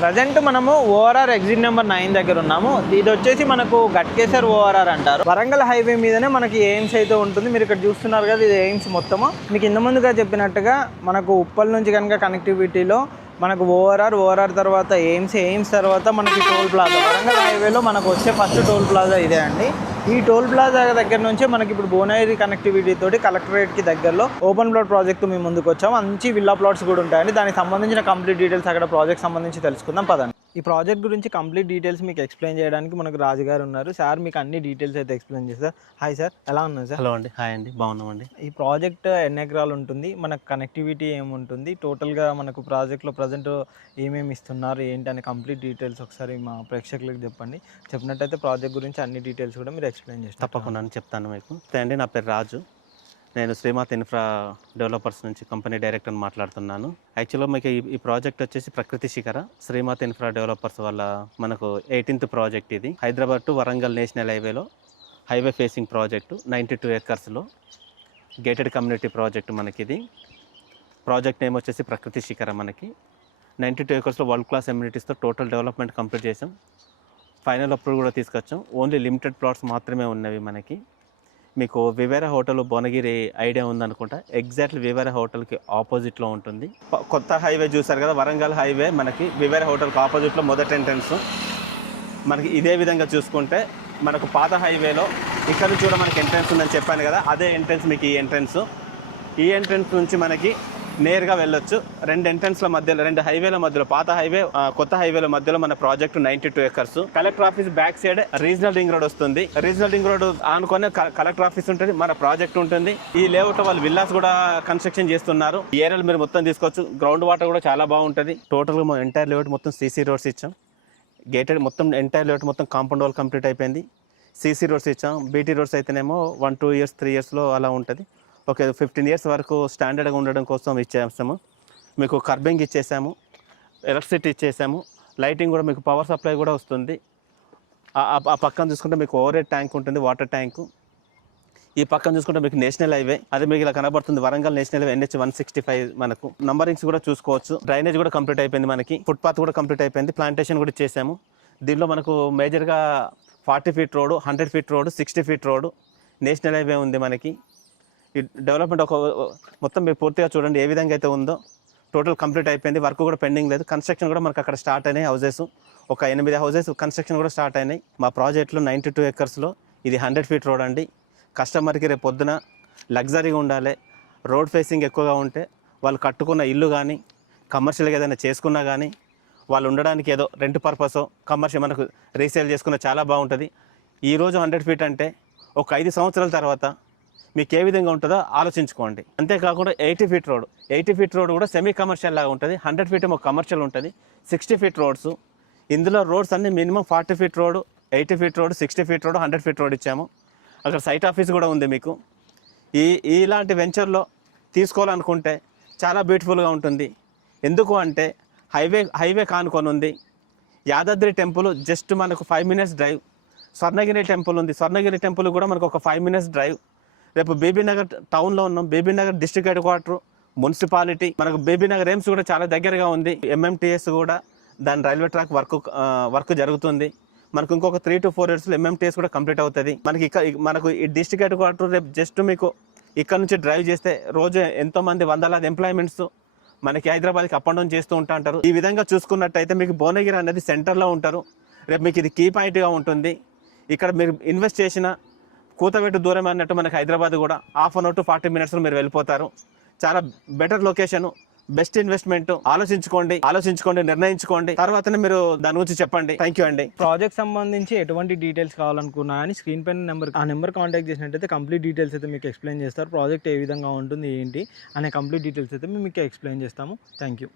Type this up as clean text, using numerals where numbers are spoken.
Present మనము ORR exit number 9 దగ్గర ఉన్నాము. ఇది వచ్చేసి మనకు గట్కేసర్ ఓఆర్ఆర్ అంటారు. వరంగల్ హైవే మీదనే మనకి ఎయిమ్స్ అయితే ఉంటుంది. మీరు ఇక్కడ చూస్తున్నారు కదా, ఇది ఎయిమ్స్ మొత్తము. మీకు ఇంత ముందుగా చెప్పినట్టుగా మనకు ఉప్పల్ నుంచి కనుక కనెక్టివిటీలో మనకు ఓఆర్ఆర్ తర్వాత ఎయిమ్స్ తర్వాత మనకి టోల్ ప్లాజా. వరంగల్ హైవేలో మనకు వచ్చే ఫస్ట్ టోల్ ప్లాజా ఇదే అండి. ఈ టోల్ ప్లాజా దగ్గర నుంచి మనకి ఇప్పుడు భువనగిరి కనెక్టివిటీ తోటి కలెక్టరేట్కి దగ్గరలో ఓపెన్ ప్లాట్ ప్రాజెక్ట్ మేము ముందుకు వచ్చాము. మంచి విల్లా ప్లాట్స్ కూడా ఉంటాయండి. దానికి సంబంధించిన కంప్లీట్ డీటెయిల్స్ అక్కడ ప్రాజెక్ట్ సంబంధించి తెలుసుకుందాం పదండి. ఈ ప్రాజెక్ట్ గురించి కంప్లీట్ డీటెయిల్స్ మీకు ఎక్స్ప్లెయిన్ చేయడానికి మనకు రాజు గారు ఉన్నారు. సార్ మీకు అన్ని డీటెయిల్స్ అయితే ఎక్స్ప్లెయిన్ చేస్తారు. హాయ్ సార్, ఎలా ఉన్నారు సార్? హలో అండి. హాయ్ అండి, బాగున్నామండి. ఈ ప్రాజెక్ట్ ఎన్ని ఎకరాలు ఉంటుంది, మనకు కనెక్టివిటీ ఏముంటుంది, టోటల్గా మనకు ప్రాజెక్ట్లో ప్రజెంట్ ఏమేమి ఇస్తున్నారు ఏంటి అనే కంప్లీట్ డీటెయిల్స్ ఒకసారి మా ప్రేక్షకులకు చెప్పండి. చెప్పినట్టయితే ప్రాజెక్ట్ గురించి అన్ని డీటెయిల్స్ కూడా మీరు ఎక్స్ప్లెయిన్ చేస్తారు. తప్పకుండా చెప్తాను మీకు. అండి, నా పేరు రాజు. నేను శ్రీమాత్ ఇన్ఫ్రా డెవలపర్స్ నుంచి కంపెనీ డైరెక్టర్ని మాట్లాడుతున్నాను. యాక్చువల్గా మీకు ఈ ప్రాజెక్ట్ వచ్చేసి ప్రకృతి శిఖర శ్రీమాత్ ఇన్ఫ్రా డెవలపర్స్ వల్ల మనకు 18th ప్రాజెక్ట్. ఇది హైదరాబాద్ టు వరంగల్ నేషనల్ హైవేలో హైవే ఫేసింగ్ ప్రాజెక్టు. 92 acresలో గేటెడ్ కమ్యూనిటీ ప్రాజెక్టు మనకి. ఇది ప్రాజెక్ట్ నేమ్ వచ్చేసి ప్రకృతి శిఖర. మనకి 92 acresలో వరల్డ్ క్లాస్ అమ్యూనిటీస్తో టోటల్ డెవలప్మెంట్ కంప్లీట్ చేసాం. ఫైనల్ అప్రూవల్ కూడా తీసుకొచ్చాం. ఓన్లీ లిమిటెడ్ ప్లాట్స్ మాత్రమే ఉన్నవి మనకి. మీకు వివేరా హోటల్ భువనగిరి ఐడియా ఉందనుకుంటా. ఎగ్జాక్ట్లీ వివేరా హోటల్కి ఆపోజిట్లో ఉంటుంది. కొత్త హైవే చూసారు కదా, వరంగల్ హైవే మనకి వివేరా హోటల్కి ఆపోజిట్లో మొదటి ఎంట్రన్స్. మనకి ఇదే విధంగా చూసుకుంటే మనకు పాత హైవేలో ఇక్కడ నుంచి కూడా మనకి ఎంట్రన్స్ ఉందని చెప్పాను కదా, అదే ఎంట్రన్స్ మీకు ఈ ఎంట్రన్స్. ఈ ఎంట్రన్స్ నుంచి మనకి నేరుగా వెళ్ళొచ్చు. రెండు ఎంట్రన్స్ల మధ్యలో, రెండు హైవేల మధ్యలో, పాత హైవే కొత్త హైవేల మధ్యలో మన project 92 acres. Collector office back side regional ring road వస్తుంది. రీజనల్ రింగ్ రోడ్ ఆనుకొని కలెక్టర్ ఆఫీస్ ఉంటుంది, మన ప్రాజెక్ట్ ఉంటుంది. ఈ లేఅవుట్ వాళ్ళు విల్లాస్ కూడా కన్స్ట్రక్షన్ చేస్తున్నారు. ఈ ఏరియాలో మీరు మొత్తం తీసుకోవచ్చు. గ్రౌండ్ వాటర్ కూడా చాలా బాగుంటుంది. టోటల్ గా ఎంటైర్ లేఅవుట్ మొత్తం సీసీ రోడ్స్ ఇచ్చాం. గేటెడ్ మొత్తం ఎంటైర్ లేఅవుట్ మొత్తం కాంపౌండ్ వాల్ కంప్లీట్ అయిపోయింది. సీసీ రోడ్స్ ఇచ్చాం. బీటీ రోడ్స్ అయితేనేమో 1-2 years 3 yearsలో అలా ఉంటుంది. ఓకే, 15 years వరకు స్టాండర్డ్గా ఉండడం కోసం ఇచ్చేసాము. మీకు కర్బింగ్ ఇచ్చేసాము, ఎలక్ట్రిసిటీ ఇచ్చేసాము, లైటింగ్ కూడా మీకు పవర్ సప్లై కూడా వస్తుంది. ఆ పక్కన చూసుకుంటే మీకు ఓవర్ హెడ్ ట్యాంక్ ఉంటుంది, వాటర్ ట్యాంకు. ఈ పక్కన చూసుకుంటే మీకు నేషనల్ హైవే, అది మీకు ఇలా కనబడుతుంది. Warangal national highway NH 165. మనకు నంబరింగ్స్ కూడా చూసుకోవచ్చు. డ్రైనేజ్ కూడా కంప్లీట్ అయిపోయింది. మనకి ఫుట్పాత్ కూడా కంప్లీట్ అయిపోయింది. ప్లాంటేషన్ కూడా ఇచ్చేసాము. దీనిలో మనకు మేజర్గా 40 feet road, 100 feet road, 60 feet road, national highway ఉంది మనకి. ఈ డెవలప్మెంట్ మొత్తం మీరు పూర్తిగా చూడండి ఏ విధంగా అయితే ఉందో. టోటల్ కంప్లీట్ అయిపోయింది. వర్క్ కూడా పెండింగ్ లేదు. కన్స్ట్రక్షన్ కూడా మనకు అక్కడ స్టార్ట్ అయినాయి. హౌసెస్ ఒక 8 houses కన్స్ట్రక్షన్ కూడా స్టార్ట్ అయినాయి. మా ప్రాజెక్ట్లో 92 acresలో ఇది 100 feet రోడ్ అండి. కస్టమర్కి రేపు పొద్దున లగ్జరీగా ఉండాలి, రోడ్ ఫేసింగ్ ఎక్కువగా ఉంటే వాళ్ళు కట్టుకున్న ఇల్లు కానీ కమర్షియల్గా ఏదైనా చేసుకున్నా కానీ వాళ్ళు ఉండడానికి ఏదో రెంట్ పర్పస్ కమర్షియల్ మనకు రీసేల్ చేసుకున్న చాలా బాగుంటుంది. ఈరోజు 100 feet అంటే ఒక 5 సంవత్సరాల తర్వాత మీకు ఏ విధంగా ఉంటుందో ఆలోచించుకోండి. అంతేకాకుండా 80 feet రోడ్, 80 feet రోడ్ కూడా సెమీ కమర్షియల్ లాగా ఉంటుంది. 100 feet ఏమో కమర్షియల్ ఉంటుంది. 60 feet రోడ్స్, ఇందులో రోడ్స్ అన్ని minimum 40 feet road, 80 feet road, 60 feet road, 100 feet road ఇచ్చాము. అక్కడ సైట్ ఆఫీస్ కూడా ఉంది మీకు. ఇలాంటి వెంచర్లో తీసుకోవాలనుకుంటే చాలా బ్యూటిఫుల్గా ఉంటుంది. ఎందుకు అంటే హైవే కానుకొని ఉంది. యాదాద్రి టెంపుల్ జస్ట్ మనకు 5 minutes డ్రైవ్. స్వర్ణగిరి టెంపుల్ ఉంది. స్వర్ణగిరి టెంపుల్ కూడా మనకు ఒక 5 minutes డ్రైవ్. రేపు బీబీనగర్ టౌన్లో ఉన్నాం. Bibinagar district head quarter, municipality, మనకు బీబీనగర్ ఎయిమ్స్ కూడా చాలా దగ్గరగా ఉంది. MMTS కూడా దాని రైల్వే ట్రాక్ వర్క్ జరుగుతుంది. మనకు ఇంకొక 3 to 4 yearsలో MMTS కూడా కంప్లీట్ అవుతుంది. మనకు ఈ డిస్ట్రిక్ట్ హెడ్ క్వార్టర్ రేపు జస్ట్ మీకు ఇక్కడ నుంచి డ్రైవ్ చేస్తే రోజు ఎంతోమంది వందలాది ఎంప్లాయ్మెంట్స్ మనకి హైదరాబాద్కి అప్ అండ్ డౌన్ చేస్తూ ఉంటారు. ఈ విధంగా చూసుకున్నట్టయితే మీకు భువనగిరి అనేది సెంటర్లో ఉంటారు. రేపు మీకు ఇది కీ పాయింట్గా ఉంటుంది. ఇక్కడ మీరు ఇన్వెస్ట్ చేసిన కూతబెట్టు దూరం అన్నట్టు మనకి హైదరాబాద్ కూడా 1/2 hour to 40 minutes మీరు వెళ్ళిపోతారు. చాలా బెటర్ లొకేషన్, బెస్ట్ ఇన్వెస్ట్మెంట్. ఆలోచించుకోండి, నిర్ణయించుకోండి, తర్వాతనే మీరు దాని గురించి చెప్పండి. థ్యాంక్ యూ అండి. ప్రాజెక్ట్ సంబంధించి ఎటువంటి డీటెయిల్స్ కావాలనుకున్నా అని స్క్రీన్ పైన నెంబర్ కాంటాక్ట్ చేసినట్టయితే కంప్లీట్ డీటెయిల్స్ అయితే మీకు ఎక్స్ప్లెయిన్ చేస్తారు. ప్రాజెక్ట్ ఏ విధంగా ఉంటుంది ఏంటి అనే కంప్లీట్ డీటెయిల్స్ అయితే మేము మీకు ఎక్స్ప్లెయిన్ చేస్తాము. Thank you.